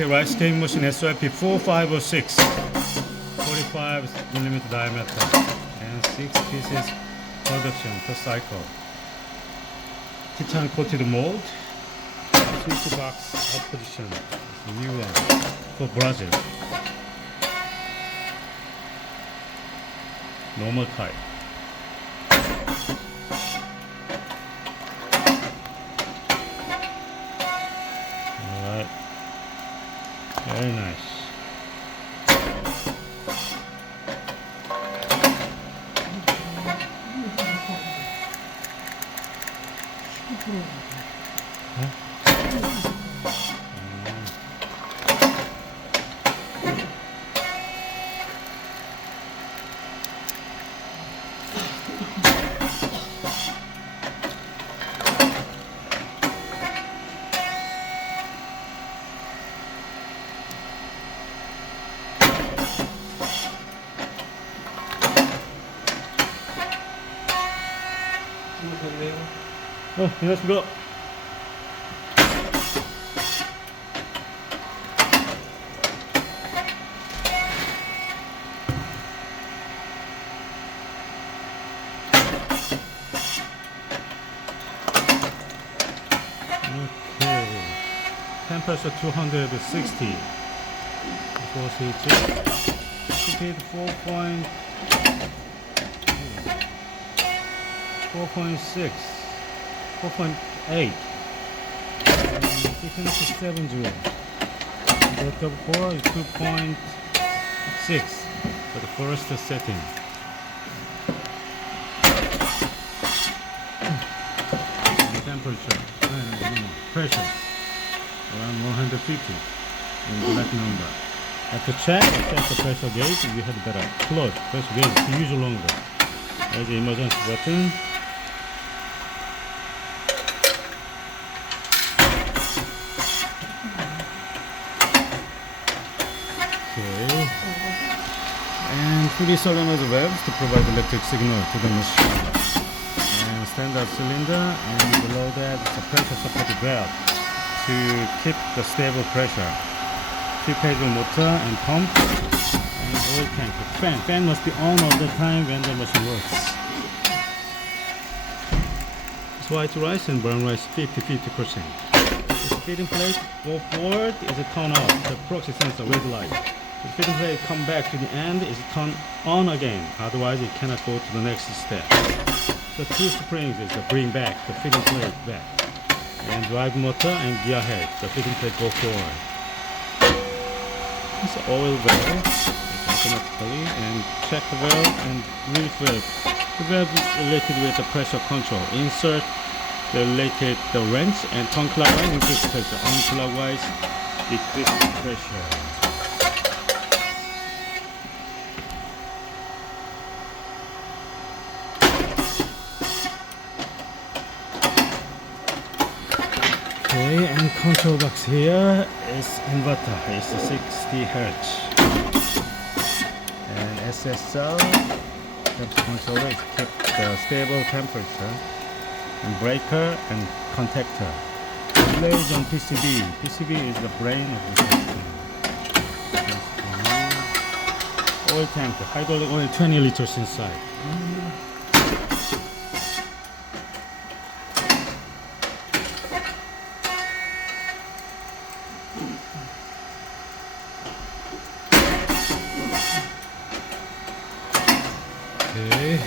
Okay, rice cake machine SYP4506, 45mm diameter, and 6 pieces production per cycle. Titan coated mold, switch box out position, new one for Brazil. Normal type. Alright, very nice. Oh, let's go. Okay, temperature 260. Before switch, speed 4.6, 4.8, thickness is 7 joule. Depth of core is 2.6 for the first setting. And temperature, pressure around 150 in black number. After check the pressure gauge, we had better close pressure gauge to use longer. There's the emergency button. Okay. And 3 solenoid valves to provide electric signal to the machine. And standard cylinder, and below that is a pressure support valve to keep the stable pressure. 3-phase motor and pump, and oil tank. The fan must be on all the time when the machine works. It's white rice and brown rice 50-50%. The feeding plate go forward is a turn off. The proxy sensor red light. The feeding plate come back to the end is turn on again. Otherwise it cannot go to the next step. The 2 springs is to bring back the feeding plate back. And drive motor and gear head. The feeding plate go forward. It's oil valve, automatically, and check valve and relief valve. The valve is related with the pressure control. Insert the related the wrench and turn clockwise, increase pressure. Unclockwise, decrease pressure. Okay, and control box here is inverter. It's 60 Hz. And SSL depth controller is keep the stable temperature. And breaker and contactor. Relays on PCB. PCB is the brain of the system. Oil tank, hydraulic oil 20 liters inside. Okay.